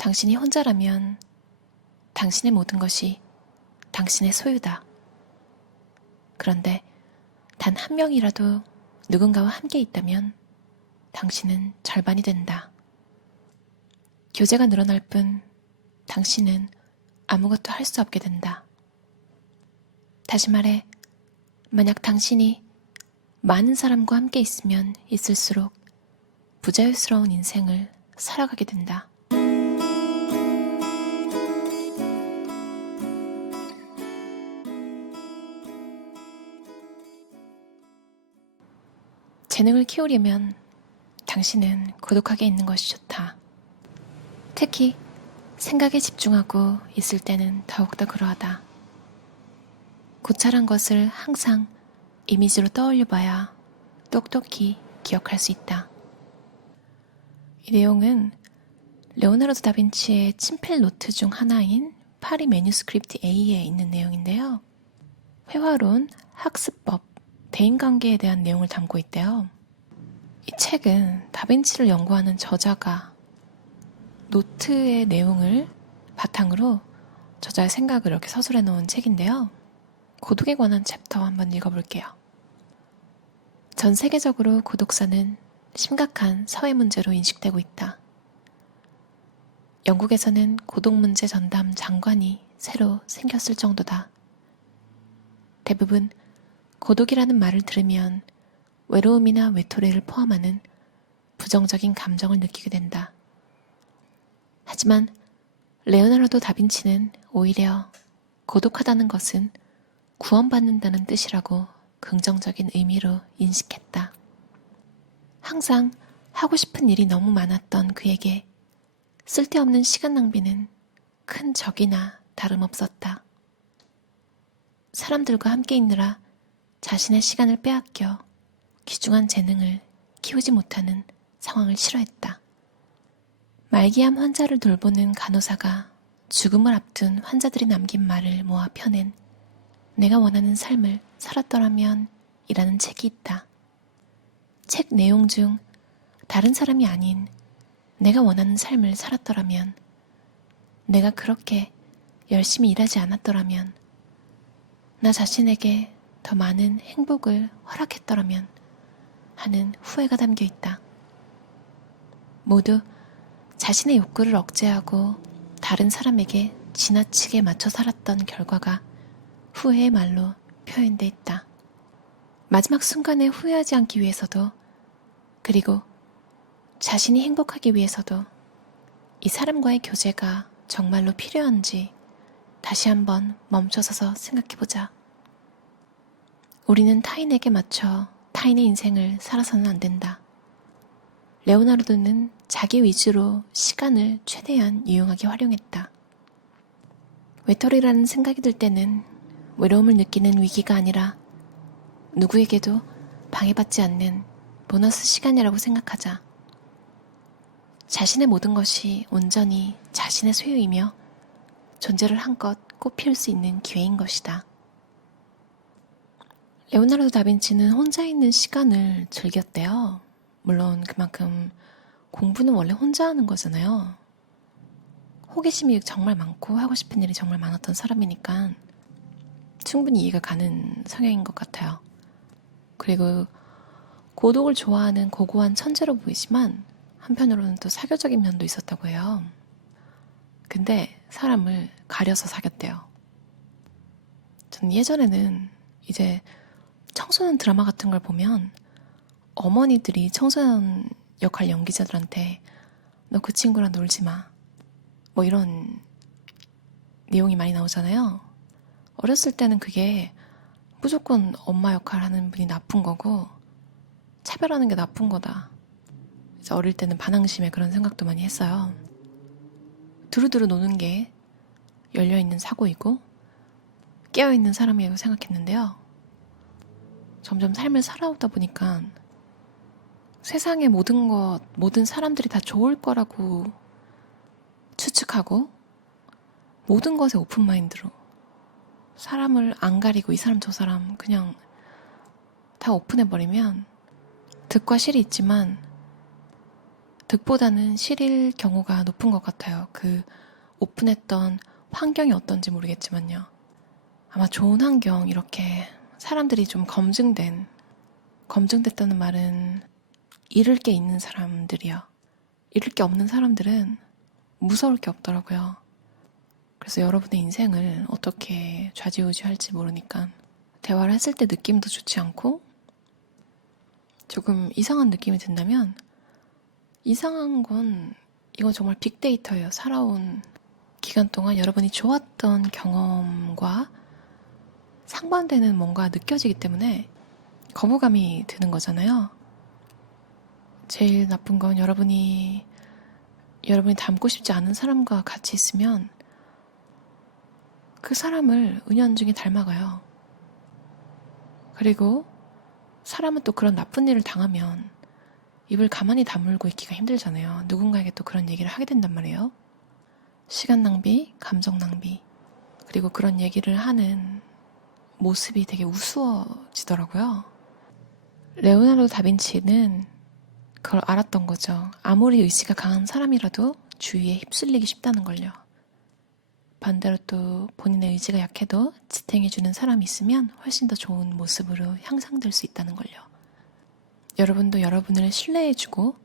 당신이 혼자라면 당신의 모든 것이 당신의 소유다. 그런데 단 한 명이라도 누군가와 함께 있다면 당신은 절반이 된다. 교제가 늘어날 뿐 당신은 아무것도 할 수 없게 된다. 다시 말해, 만약 당신이 많은 사람과 함께 있으면 있을수록 부자유스러운 인생을 살아가게 된다. 재능을 키우려면 당신은 고독하게 있는 것이 좋다. 특히 생각에 집중하고 있을 때는 더욱더 그러하다. 고찰한 것을 항상 이미지로 떠올려봐야 똑똑히 기억할 수 있다. 이 내용은 레오나르도 다빈치의 친필 노트 중 하나인 파리 매뉴스크립트 A에 있는 내용인데요. 회화론, 학습법, 대인관계에 대한 내용을 담고 있대요. 이 책은 다빈치를 연구하는 저자가 노트의 내용을 바탕으로 저자의 생각을 이렇게 서술해 놓은 책인데요. 고독에 관한 챕터 한번 읽어볼게요. 전 세계적으로 고독사는 심각한 사회 문제로 인식되고 있다. 영국에서는 고독 문제 전담 장관이 새로 생겼을 정도다. 대부분 고독이라는 말을 들으면 외로움이나 외톨이를 포함하는 부정적인 감정을 느끼게 된다. 하지만 레오나르도 다빈치는 오히려 고독하다는 것은 구원받는다는 뜻이라고 긍정적인 의미로 인식했다. 항상 하고 싶은 일이 너무 많았던 그에게 쓸데없는 시간 낭비는 큰 적이나 다름없었다. 사람들과 함께 있느라 자신의 시간을 빼앗겨 귀중한 재능을 키우지 못하는 상황을 싫어했다. 말기암 환자를 돌보는 간호사가 죽음을 앞둔 환자들이 남긴 말을 모아 펴낸 내가 원하는 삶을 살았더라면 이라는 책이 있다. 책 내용 중 다른 사람이 아닌 내가 원하는 삶을 살았더라면, 내가 그렇게 열심히 일하지 않았더라면, 나 자신에게 더 많은 행복을 허락했더라면 하는 후회가 담겨 있다. 모두 자신의 욕구를 억제하고 다른 사람에게 지나치게 맞춰 살았던 결과가 후회의 말로 표현돼 있다. 마지막 순간에 후회하지 않기 위해서도, 그리고 자신이 행복하기 위해서도 이 사람과의 교제가 정말로 필요한지 다시 한번 멈춰서서 생각해보자. 우리는 타인에게 맞춰 타인의 인생을 살아서는 안 된다. 레오나르도는 자기 위주로 시간을 최대한 유용하게 활용했다. 외톨이라는 생각이 들 때는 외로움을 느끼는 위기가 아니라 누구에게도 방해받지 않는 보너스 시간이라고 생각하자. 자신의 모든 것이 온전히 자신의 소유이며 존재를 한껏 꽃피울 수 있는 기회인 것이다. 레오나르도 다빈치는 혼자 있는 시간을 즐겼대요. 물론 그만큼 공부는 원래 혼자 하는 거잖아요. 호기심이 정말 많고 하고 싶은 일이 정말 많았던 사람이니까 충분히 이해가 가는 성향인 것 같아요. 그리고 고독을 좋아하는 고고한 천재로 보이지만 한편으로는 또 사교적인 면도 있었다고 해요. 근데 사람을 가려서 사귀었대요. 전 예전에는 이제 청소년 드라마 같은 걸 보면 어머니들이 청소년 역할 연기자들한테 너 그 친구랑 놀지 마, 뭐 이런 내용이 많이 나오잖아요. 어렸을 때는 그게 무조건 엄마 역할 하는 분이 나쁜 거고 차별하는 게 나쁜 거다. 이제 어릴 때는 반항심에 그런 생각도 많이 했어요. 두루두루 노는 게 열려있는 사고이고 깨어있는 사람이라고 생각했는데요. 점점 삶을 살아오다 보니까 세상의 모든 사람들이 다 좋을 거라고 추측하고 모든 것에 오픈마인드로 사람을 안 가리고 이 사람 저 사람 그냥 다 오픈해버리면 득과 실이 있지만 득보다는 실일 경우가 높은 것 같아요. 그 오픈했던 환경이 어떤지 모르겠지만요. 아마 좋은 환경, 이렇게 사람들이 좀 검증됐다는 말은 잃을 게 있는 사람들이요. 잃을 게 없는 사람들은 무서울 게 없더라고요. 그래서 여러분의 인생을 어떻게 좌지우지할지 모르니까 대화를 했을 때 느낌도 좋지 않고 조금 이상한 느낌이 든다면 이상한 건 이건 정말 빅데이터예요. 살아온 기간 동안 여러분이 좋았던 경험과 상반되는 뭔가 느껴지기 때문에 거부감이 드는 거잖아요. 제일 나쁜 건 여러분이 닮고 싶지 않은 사람과 같이 있으면 그 사람을 은연중에 닮아가요. 그리고 사람은 또 그런 나쁜 일을 당하면 입을 가만히 다물고 있기가 힘들잖아요. 누군가에게 또 그런 얘기를 하게 된단 말이에요. 시간 낭비, 감정 낭비. 그리고 그런 얘기를 하는 모습이 되게 우스워지더라고요. 레오나르도 다빈치는 그걸 알았던 거죠. 아무리 의지가 강한 사람이라도 주위에 휩쓸리기 쉽다는 걸요. 반대로 또 본인의 의지가 약해도 지탱해주는 사람이 있으면 훨씬 더 좋은 모습으로 향상될 수 있다는 걸요. 여러분도 여러분을 신뢰해주고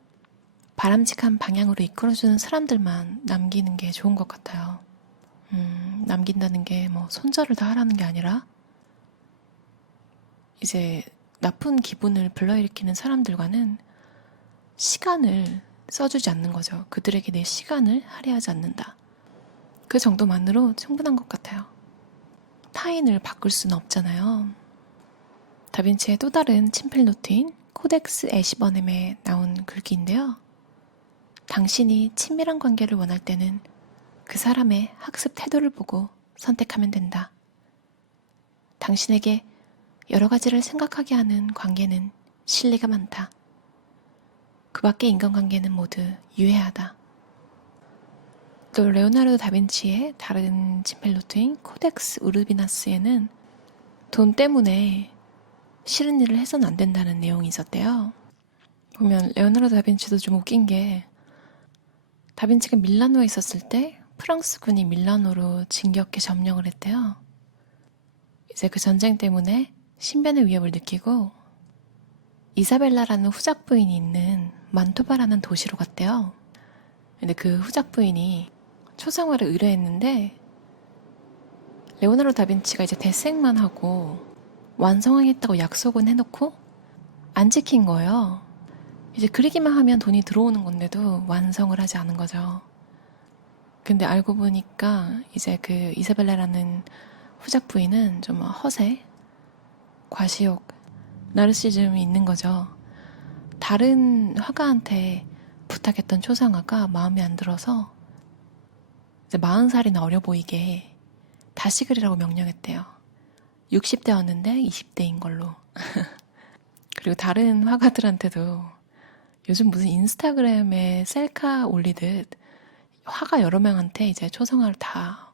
바람직한 방향으로 이끌어주는 사람들만 남기는 게 좋은 것 같아요. 남긴다는 게 뭐 손절을 다 하라는 게 아니라 이제 나쁜 기분을 불러일으키는 사람들과는 시간을 써주지 않는 거죠. 그들에게 내 시간을 할애하지 않는다. 그 정도만으로 충분한 것 같아요. 타인을 바꿀 수는 없잖아요. 다빈치의 또 다른 친필 노트인 코덱스 애시버넴에 나온 글귀인데요. 당신이 친밀한 관계를 원할 때는 그 사람의 학습 태도를 보고 선택하면 된다. 당신에게 여러 가지를 생각하게 하는 관계는 신뢰가 많다. 그 밖의 인간관계는 모두 유해하다. 또 레오나르도 다빈치의 다른 친필 노트인 코덱스 우르비나스에는 돈 때문에 싫은 일을 해서는 안 된다는 내용이 있었대요. 보면 레오나르도 다빈치도 좀 웃긴 게 다빈치가 밀라노에 있었을 때 프랑스군이 밀라노로 진격해 점령을 했대요. 이제 그 전쟁 때문에 신변의 위협을 느끼고 이사벨라라는 후작 부인이 있는 만토바라는 도시로 갔대요. 근데 그 후작 부인이 초상화를 의뢰했는데 레오나르도 다빈치가 이제 대생만 하고 완성하겠다고 약속은 해놓고 안 지킨 거예요. 이제 그리기만 하면 돈이 들어오는 건데도 완성을 하지 않은 거죠. 근데 알고 보니까 이제 그 이사벨라라는 후작 부인은 좀 허세, 과시욕, 나르시즘이 있는 거죠. 다른 화가한테 부탁했던 초상화가 마음에 안 들어서 이제 40살이나 어려 보이게 다시 그리라고 명령했대요. 60대였는데 20대인 걸로. 그리고 다른 화가들한테도 요즘 무슨 인스타그램에 셀카 올리듯 화가 여러 명한테 이제 초상화를 다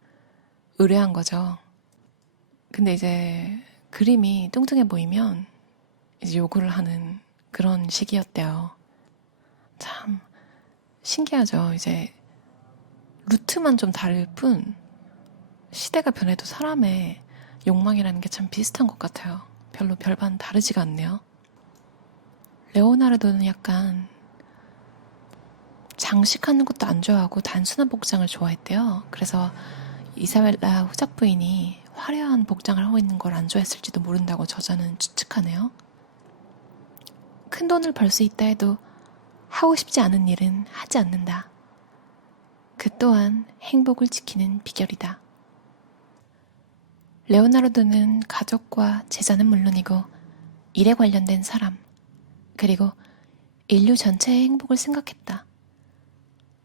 의뢰한 거죠. 근데 이제 그림이 뚱뚱해 보이면 이제 요구를 하는 그런 시기였대요. 참 신기하죠. 이제 루트만 좀 다를 뿐 시대가 변해도 사람의 욕망이라는 게 참 비슷한 것 같아요. 별로 별반 다르지가 않네요. 레오나르도는 약간 장식하는 것도 안 좋아하고 단순한 복장을 좋아했대요. 그래서 이사벨라 후작 부인이 화려한 복장을 하고 있는 걸 안 좋아했을지도 모른다고 저자는 추측하네요. 큰 돈을 벌 수 있다 해도 하고 싶지 않은 일은 하지 않는다. 그 또한 행복을 지키는 비결이다. 레오나르도는 가족과 재산은 물론이고 일에 관련된 사람, 그리고 인류 전체의 행복을 생각했다.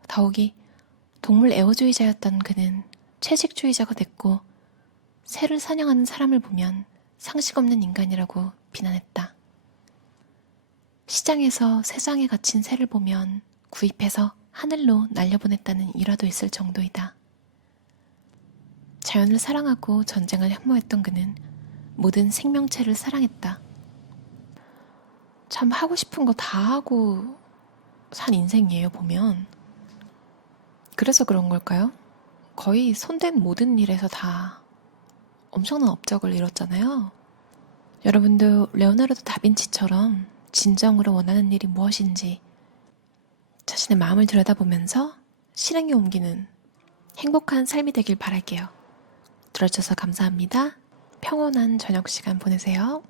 더욱이 동물 애호주의자였던 그는 채식주의자가 됐고 새를 사냥하는 사람을 보면 상식 없는 인간이라고 비난했다. 시장에서 새장에 갇힌 새를 보면 구입해서 하늘로 날려보냈다는 일화도 있을 정도이다. 자연을 사랑하고 전쟁을 혐오했던 그는 모든 생명체를 사랑했다. 참 하고 싶은 거 다 하고 산 인생이에요, 보면. 그래서 그런 걸까요? 거의 손댄 모든 일에서 다 엄청난 업적을 이뤘잖아요. 여러분도 레오나르도 다빈치처럼 진정으로 원하는 일이 무엇인지 자신의 마음을 들여다보면서 실행에 옮기는 행복한 삶이 되길 바랄게요. 들어주셔서 감사합니다. 평온한 저녁 시간 보내세요.